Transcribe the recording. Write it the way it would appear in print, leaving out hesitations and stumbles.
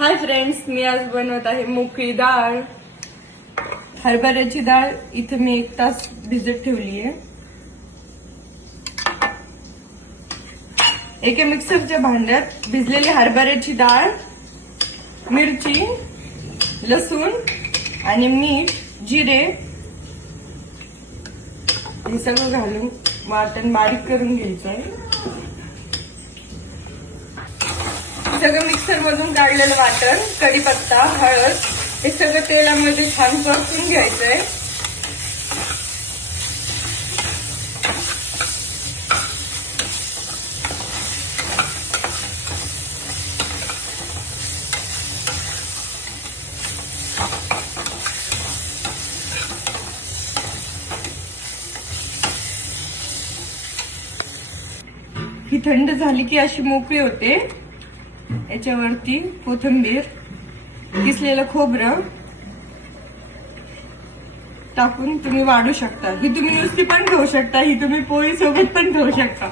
Hi friends, मी आज बनवत आहे मोकळी डाळ. हरभऱ्याची डाळ इथे मी 1 तास भिजत ठेवली आहे. एका मिक्सरच्या भांड्यात भिजलेली हरभऱ्याची डाळ, मिरची, लसूण आणि मीठ, जिरे हे सगळं घालून वाटण बारीक करून घ्यायचंय. सगळं मिक्सर मधून काढलेलं वाटण, कढीपत्ता, हळद हे सगळं तेलामध्ये छान परतून घ्यायचंय. ही थंड झाली की अशी मोकळी होते. याच्यावरती कोथिंबीर, किसलेलं खोबरं टाकून तुम्ही वाढू शकता. ही तुम्ही नुसती पण खाऊ शकता, ही तुम्ही पोळी सोबत पण खाऊ शकता.